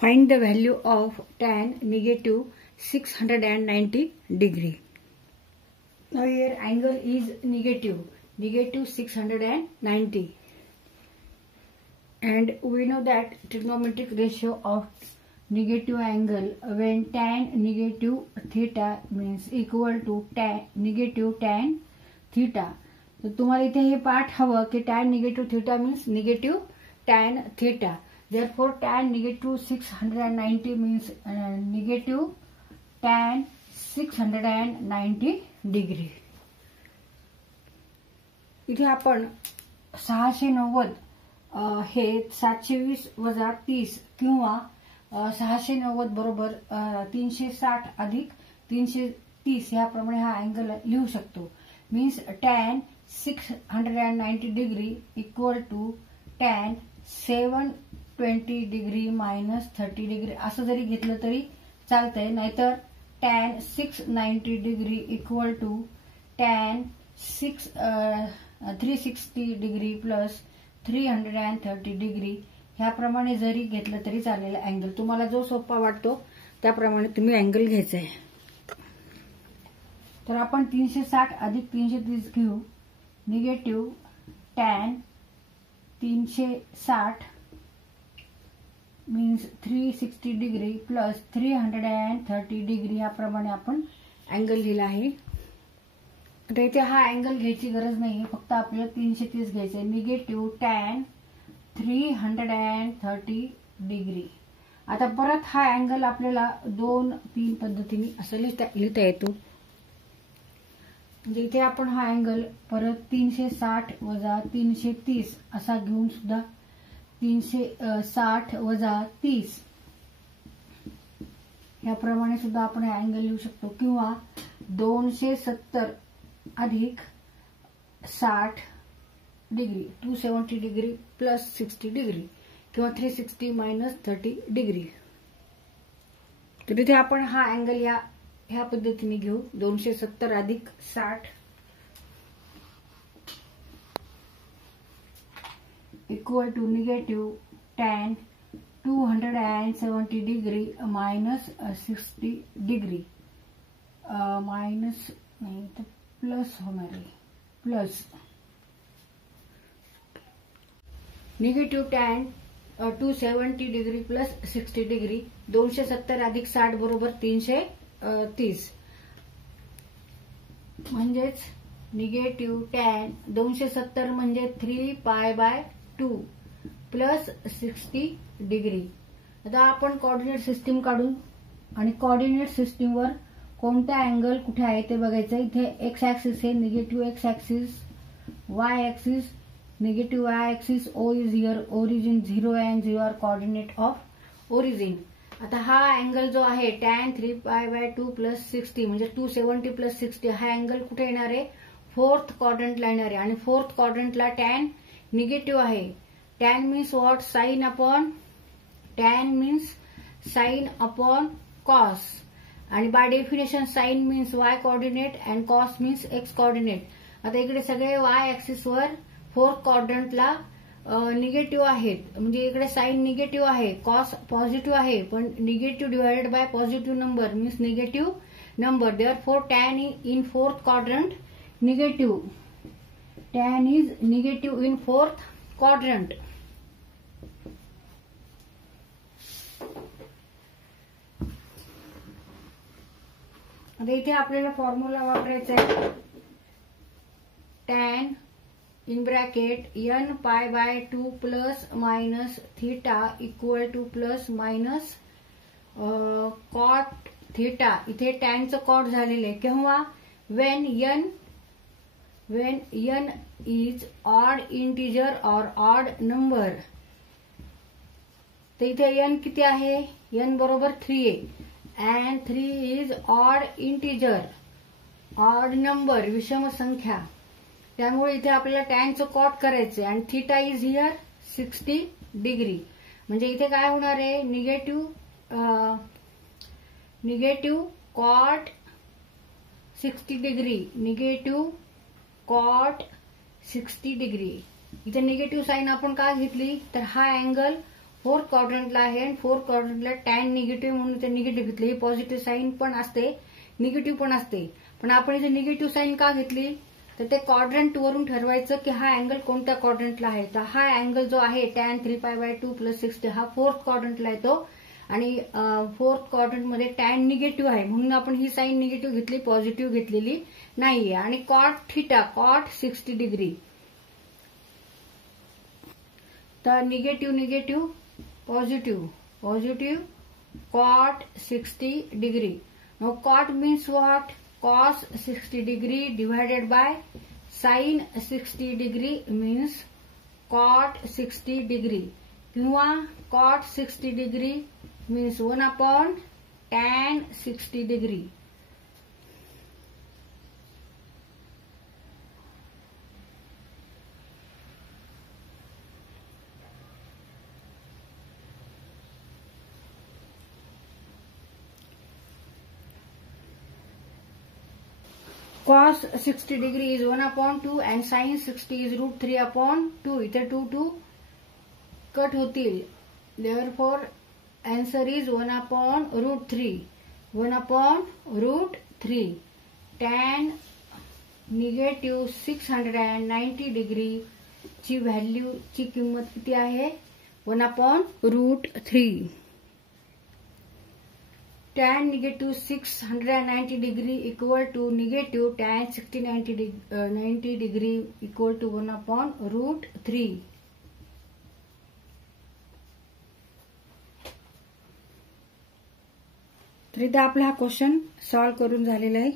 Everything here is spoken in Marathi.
Find the value of tan negative 690 degree. Now here angle is negative 690, and we know that trigonometric ratio of negative angle when tan negative theta means equal to negative tan theta. तर तुम्हाला इथे हे पाठ हवं की tan negative theta means negative tan theta. Therefore tan negative 690 means negative tan 690 degree. इथे आपण 690 हे 720 वजा 30 किंवा 690 बरोबर 360 अधिक 330 याप्रमाणे हा अँगल लिहू शकतो. Means tan 690 degree equal to tan 720 degree minus 30 degree असं जरी घेतलं तरी चालतंय. नाहीतर tan 690 degree equal to tan 360 degree plus 330 degree ह्याप्रमाणे जरी घेतलं तरी चालेल. अँगल तुम्हाला जो सोपा वाटतो त्याप्रमाणे तुम्ही अँगल घ्यायचा आहे. तर आपण 360 अधिक 330 घेऊ. Negative tan 360 means 360 degree plus 330 degree याप्रमाणे आपण अँगल लिहिला आहे. आता इथे हा अँगल घ्यायची गरज नाही, फक्त आपल्याला 330 घ्यायचं आहे. Negative tan 330 degree. आता परत हा अँगल आपल्याला 2-3 पद्धतीने असं लिहिता येतो. म्हणजे इथे आपण हा अँगल परत 360 वजा 330 असा घेऊन सुद्धा 360 वजा 30 याप्रमाणे सुद्धा आपण हा अँगल लिहू शकतो. किंवा 270 अधिक 60 डिग्री 270 डिग्री प्लस 60 डिग्री किंवा 360 मायनस 30 डिग्री. तर इथे आपण हा अँगल ह्या पद्धतीने घेऊ. 270 अधिक 60 equal to negative tan 270 degree minus 60 degree minus नाही तर प्लस होणार आहे. Plus negative tan 270 degree plus 60 degree. 270 अधिक 60 बरोबर 330 म्हणजेच निगेटिव्ह tan 270 म्हणजे 3π/2 प्लस 60 डिग्री. आता आपण कोऑर्डिनेट सिस्टीम काढून आणि कोऑर्डिनेट सिस्टीमवर कोणता अँगल कुठे आहे ते बघायचं. इथे एक्स ऍक्सिस हे negative X axis, Y axis negative Y axis, O is here, origin 0 and 0 are coordinate of origin. आता हा अँगल जो आहे tan 3π/2 प्लस 60 म्हणजे 270 प्लस 60 हा अँगल कुठे येणार आहे? फोर्थ क्वाड्रंटला येणार आहे. आणि फोर्थ क्वाड्रंटला tan निगेटिव्ह आहे. tan means what? Sine upon tan means sine upon cos. आणि by definition sine means Y coordinate and cos means X coordinate. आता इकडे सगळे वाय ऍक्सिसवर फोर्थ क्वाड्रंटला निगेटिव्ह आहेत. म्हणजे इकडे साइन निगेटिव्ह आहे, कॉस पॉझिटिव्ह आहे, पण negative divided by positive number means negative number. Therefore tan in fourth quadrant negative. tan is negative in fourth quadrant. आता इथे आपल्याला फॉर्म्युला वापरायचा आहे. tan in bracket n π/2 plus minus theta equal to plus minus cot theta. इथे टॅनचं कॉट झालेलं आहे. केव्हा? when n is odd integer or odd number. तर इथे n किती आहे? n बरोबर 3 आहे. and 3 is odd integer, odd number विषम संख्या. त्यामुळे इथे आपल्याला टॅनचं कॉट करायचंय. आणि थीटा इज हिअर 60 डिग्री. म्हणजे इथे काय होणार आहे? Negative cot 60 degree, negative cot 60 degree. इथे निगेटिव्ह साइन आपण का घेतली? तर हा अँगल फोर्थ क्वाड्रंटला आहे आणि फोर्थ क्वाड्रंटला टॅन निगेटिव्ह म्हणून ते निगेटिव्ह घेतले. ही पॉझिटिव्ह साईन पण असते, निगेटिव्ह पण असते. पण आपण इथे निगेटिव्ह साईन का घेतली तर ते क्वाड्रंट वरून ठरवायचं की हा अँगल कोणत्या क्वाड्रंटला आहे. तर हा अँगल जो आहे टॅन 3π/2 + 60 हा फोर्थ क्वाड्रंटला येतो आणि फोर्थ क्वाड्रंटमध्ये टॅन निगेटिव्ह आहे म्हणून आपण ही साईन निगेटिव्ह घेतली, पॉझिटिव्ह घेतलेली नाहीये. आणि कॉट थीटा, कॉट 60 डिग्री. तर negative negative positive, positive cot 60 degree. Now cot means what? Cos 60 degree divided by sin 60 degree means cot 60 degree. किंवा cot 60 degree means 1/tan 60 degree. Cos 60 degree is 1/2 and sin 60 is √3/2. इथे 2 कट होतील. Therefore answer is 1/√3. 1/√3. Tan negative 690 degree ची व्हॅल्यू ची किंमत किती आहे? 1/√3. tan negative 690 degree equal to negative tan 90 degree equal to 1/√3. तर इथे आपला हा क्वेश्चन सॉल्व्ह करून झालेला आहे.